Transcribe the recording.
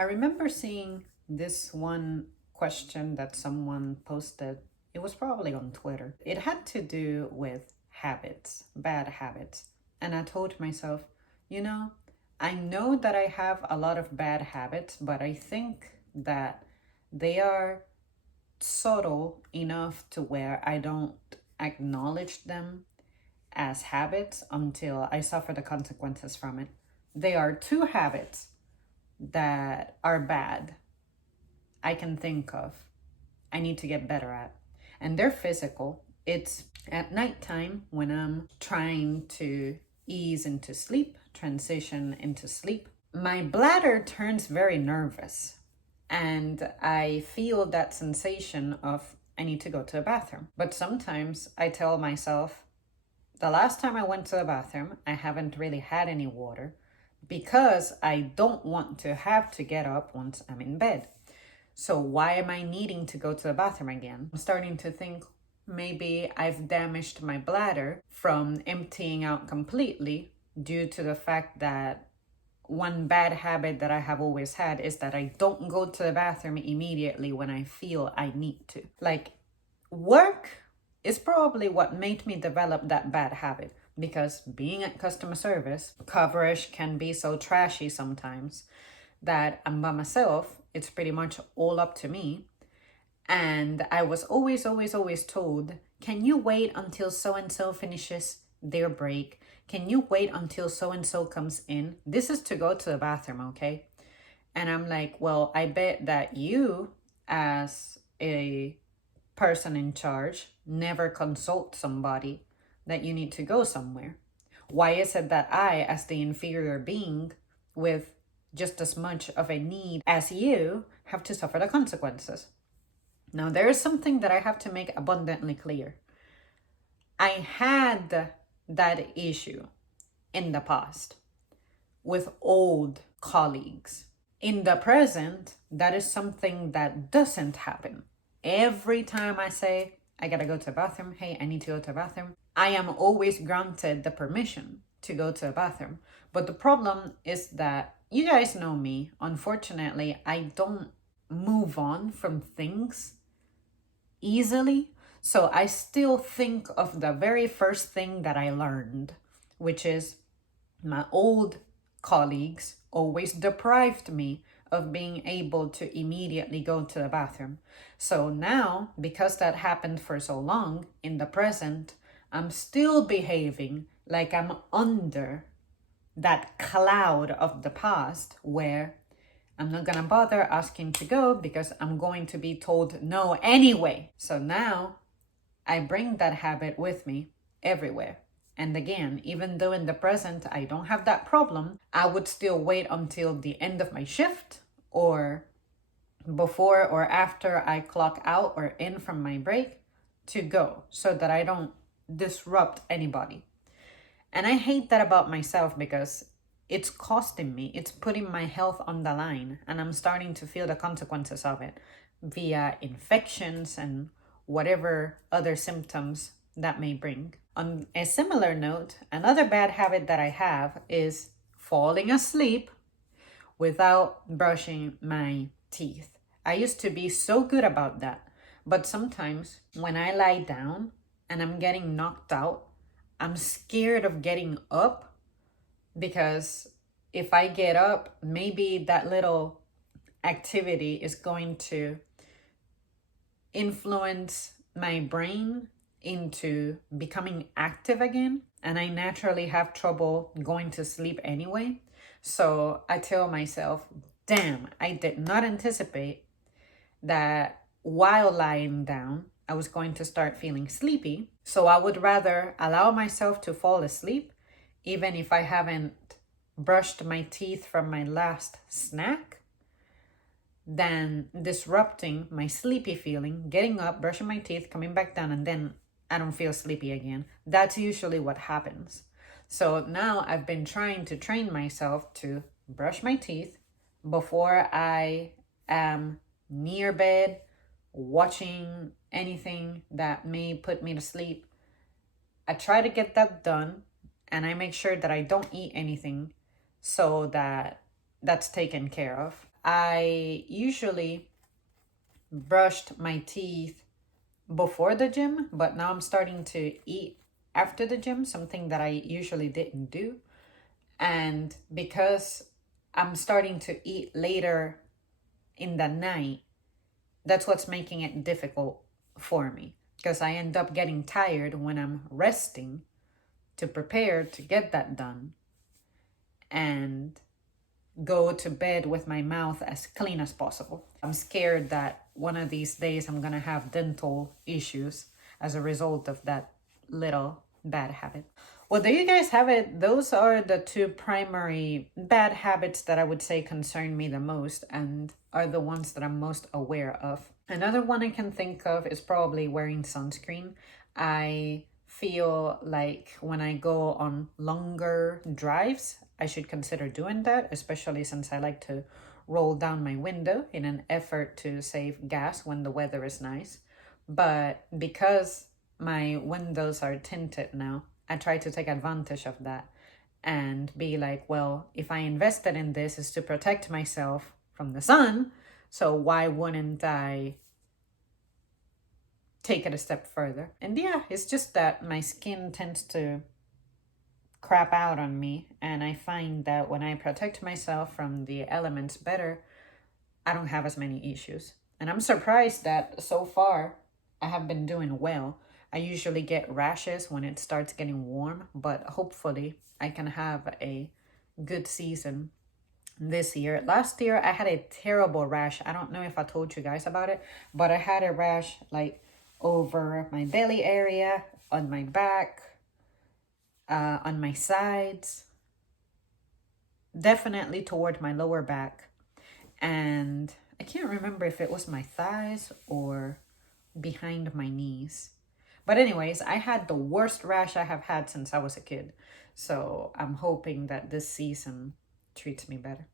I remember seeing this one question that someone posted. It was probably on Twitter. It had to do with habits, bad habits. And I told myself, you know, I know that I have a lot of bad habits, but I think that they are subtle enough to where I don't acknowledge them as habits until I suffer the consequences from it. They are two habits that are bad I can think of I need to get better at. And they're physical. It's at nighttime when I'm trying to ease into sleep, transition into sleep. My bladder turns very nervous and I feel that sensation of I need to go to the bathroom. But sometimes I tell myself, the last time I went to the bathroom, I haven't really had any water because I don't want to have to get up once I'm in bed. So why am I needing to go to the bathroom again? I'm starting to think maybe I've damaged my bladder from emptying out completely due to the fact that one bad habit that I have always had is that I don't go to the bathroom immediately when I feel I need to. Like, work is probably what made me develop that bad habit, because being at customer service, coverage can be so trashy sometimes that I'm by myself. It's pretty much all up to me. And I was always told, can you wait until so-and-so finishes their break? Can you wait until so-and-so comes in? This is to go to the bathroom, okay? And I'm like, well, I bet that you, as a person in charge, never consult somebody that you need to go somewhere. Why is it that I, as the inferior being with just as much of a need as you, have to suffer the consequences? Now, there is something that I have to make abundantly clear. I had that issue in the past with old colleagues. In the present, that is something that doesn't happen. Every time I say, I gotta go to the bathroom, hey, I need to go to the bathroom, I am always granted the permission to go to the bathroom. But the problem is that you guys know me. Unfortunately, I don't move on from things easily. So I still think of the very first thing that I learned, which is my old colleagues always deprived me of being able to immediately go to the bathroom. So now, because that happened for so long, in the present, I'm still behaving like I'm under that cloud of the past where I'm not gonna bother asking to go because I'm going to be told no anyway. So now I bring that habit with me everywhere. And again, even though in the present I don't have that problem, I would still wait until the end of my shift or before or after I clock out or in from my break to go so that I don't disrupt anybody. And I hate that about myself because it's costing me, it's putting my health on the line, and I'm starting to feel the consequences of it via infections and whatever other symptoms that may bring. On a similar note, another bad habit that I have is falling asleep without brushing my teeth. I used to be so good about that, but sometimes when I lie down and I'm getting knocked out, I'm scared of getting up because if I get up, maybe that little activity is going to influence my brain into becoming active again. And I naturally have trouble going to sleep anyway. So I tell myself, damn, I did not anticipate that while lying down, I was going to start feeling sleepy. So I would rather allow myself to fall asleep, even if I haven't brushed my teeth from my last snack, than disrupting my sleepy feeling, getting up, brushing my teeth, coming back down, and then I don't feel sleepy again. That's usually what happens. So now I've been trying to train myself to brush my teeth before I am near bed, watching anything that may put me to sleep. I try to get that done, and I make sure that I don't eat anything so that that's taken care of. I usually brushed my teeth before the gym, but now I'm starting to eat after the gym, something that I usually didn't do. And because I'm starting to eat later in the night, that's what's making it difficult for me, because I end up getting tired when I'm resting to prepare to get that done and go to bed with my mouth as clean as possible. I'm scared that one of these days I'm gonna have dental issues as a result of that little bad habit. Well, there you guys have it. Those are the two primary bad habits that I would say concern me the most and are the ones that I'm most aware of. Another one I can think of is probably wearing sunscreen. I feel like when I go on longer drives, I should consider doing that, especially since I like to roll down my window in an effort to save gas when the weather is nice. But because my windows are tinted now, I try to take advantage of that and be like, well, if I invested in this is to protect myself from the sun, so why wouldn't I take it a step further? And yeah, it's just that my skin tends to crap out on me, and I find that when I protect myself from the elements better, I don't have as many issues. And I'm surprised that so far I have been doing well. I usually get rashes when it starts getting warm, but hopefully I can have a good season this year. Last year I had a terrible rash. I don't know if I told you guys about it, but I had a rash like over my belly area, on my back, on my sides, definitely toward my lower back. And I can't remember if it was my thighs or behind my knees. But anyways, I had the worst rash I have had since I was a kid. So I'm hoping that this season treats me better.